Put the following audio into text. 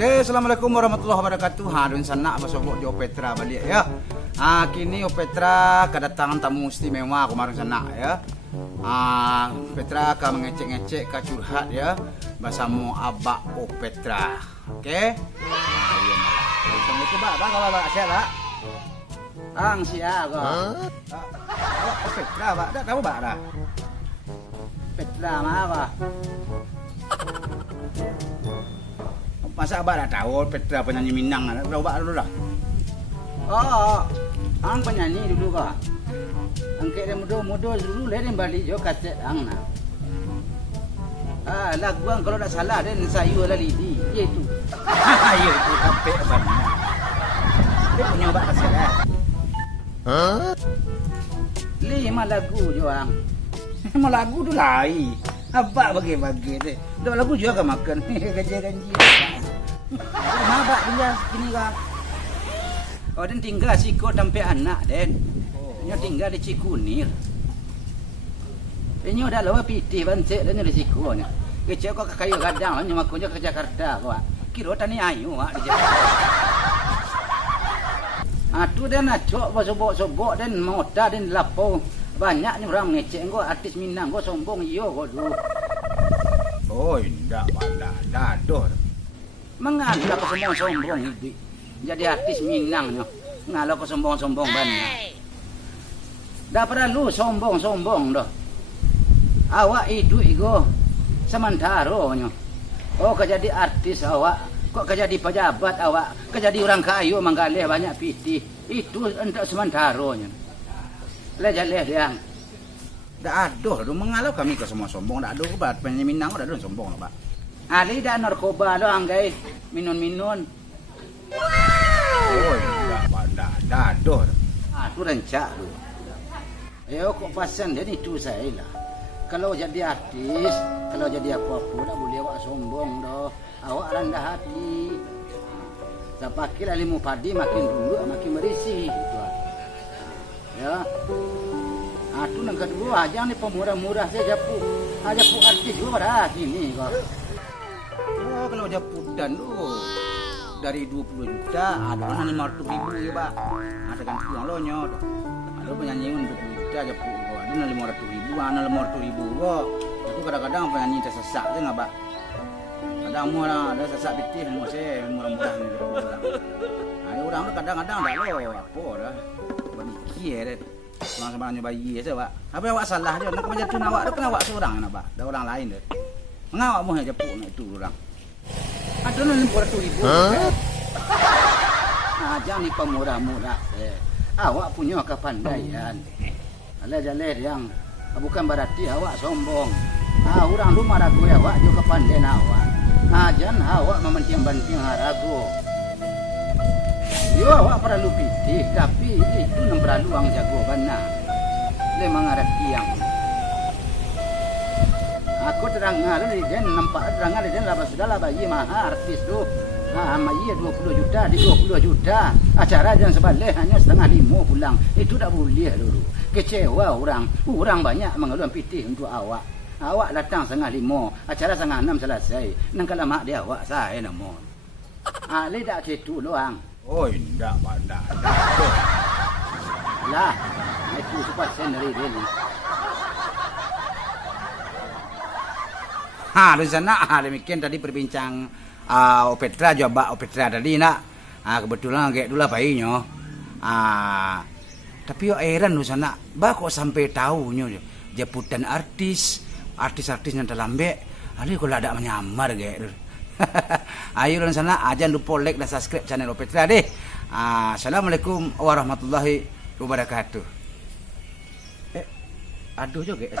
Oke, assalamualaikum warahmatullahi wabarakatuh. Hadun sana basobok di Opetra balik ya. Kini Opetra kedatangan tamu istimewa kemarin sana ya. Opetra akan mengecek-ngecek ke curhat ya bersama Abak Opetra. Oke. Assalamualaikum Pak. Pak siap Pak. Bang siap kok. Opetra Pak, tak tahu Pak dah. Opetra mana Pak? Masa abah dah tahu Petra penyanyi Minang, tahu abah dulu dah. Oh, ang penyanyi dulu kah? Angke dia muda dulu, dia balik jo kaset ang na. Lagu ang kalau tak salah dia sayu lah lidi, ye tu. Ye tu sampai abangnya. Dia punya abah kaset lah. Lima lagu jo ang. Lima lagu tu lain. Abah bagi-bagi deh. Dah lagu juga makan. Gaji-gaji. Mabak dia sini kah? Oh, dan tinggal Ciko sampai anak den. Dia tinggal di Cikunir. Ini dah lawa piti bancet dan di Ciko nya. Kecil kok kayu gadang nya makunya ke Jakarta kok. Kira tani ayu di Jakarta. Tu dan acok sobok-sobok dan mota dan lapo. Banyak ni orang ngecek kok artis Minang kok sombong iyo kok dulu. Oh, indah pada dadoh. Mengalah kau sombong-sombong hidup. Jadi artis Minang nyo. Ngalah kau sombong-sombong banyak. Dah perlu sombong-sombong dah. Awak hidup ego sementara nyo. Oh, kau jadi artis awak. Kok kau jadi pejabat awak. Kau jadi orang kayu manggalih banyak piti. Itu untuk sementara nyo. Leh yang. Dah aduh, mengalau kami ke semua sombong. Dah aduh kebat penyanyi Minang dah aduh sombong lah, Pak. Ali dah narkoba lo anggai minun-minun. Oh, dah aduh. Tu rencak tu. Kok pasan jadi itu saya lah. Kalau jadi artis, kalau jadi apa-apa dah boleh awak sombong dah. Awak rendah hati. Sapaki lah limu padi makin dulu makin berisi gitu. Ya. Tu yang kedua, jangan ni pemurah-murah saya japu. Japu artis juga dah sini kok. Oh, kalau japudan tu dari 20 juta, ada kan 500 ribu ya, Pak. Ada kan uang lo nyot. Ada penyanyi 20 juta japu kok. Ada 500 ribu, ada 500 ribu kok. Itu kadang-kadang penyanyi tersesak tu enggak, Pak. Ada murah, ada sesak pitih mau saya murah-murah ni orang. Orang tu kadang-kadang dah lo apa dah. Berikir deh. Semangat-semangatnya bayi aja, Pak. Apa yang awak salah je? Nak macam tu awak tu kan awak seorang nak, Pak. Ada orang lain deh. Mengawak mu aja pun itu orang. Ada 500 ribu. Jangan ni pemurah-murah. Awak punya kepandaian. Alah-alah yang bukan berarti awak sombong. Orang rumah ragu awak juga kepandaian awak. Jangan awak mementing-menting ragu. Yo, awak perlu pitih, tapi itu nem perlu ang jago benar. Le mengerti yang. Aku terang ngali dan nampak terang ngali dan lah sudah lah bayi mahal artis tu. Bayi 20 juta di 20 juta. Acara jangan sebalik hanya 4:30 pulang. Itu tak boleh dulu. Kecewa orang. Orang banyak mengeluh pitih untuk awak. Awak datang 5:30, acara 5:30 selesai. Nang kalau mak dia awak saya namo. Le dak situ doang. Oh, indah pada. Lah, itu sepasen dari dia ni. Di sana demikian tadi berbincang Opetra jawab Opetra tadi nak. Kebetulan kayak dulu bayinya. Tapi yo heran di sana. Kok sampai tahu nyo japutan artis-artis yang dalam bek. Ali kalau ada menyamar kayak. Ayo dan sana jangan lupa like dan subscribe channel Opetra deh. Assalamualaikum warahmatullahi wabarakatuh. Aduh juga.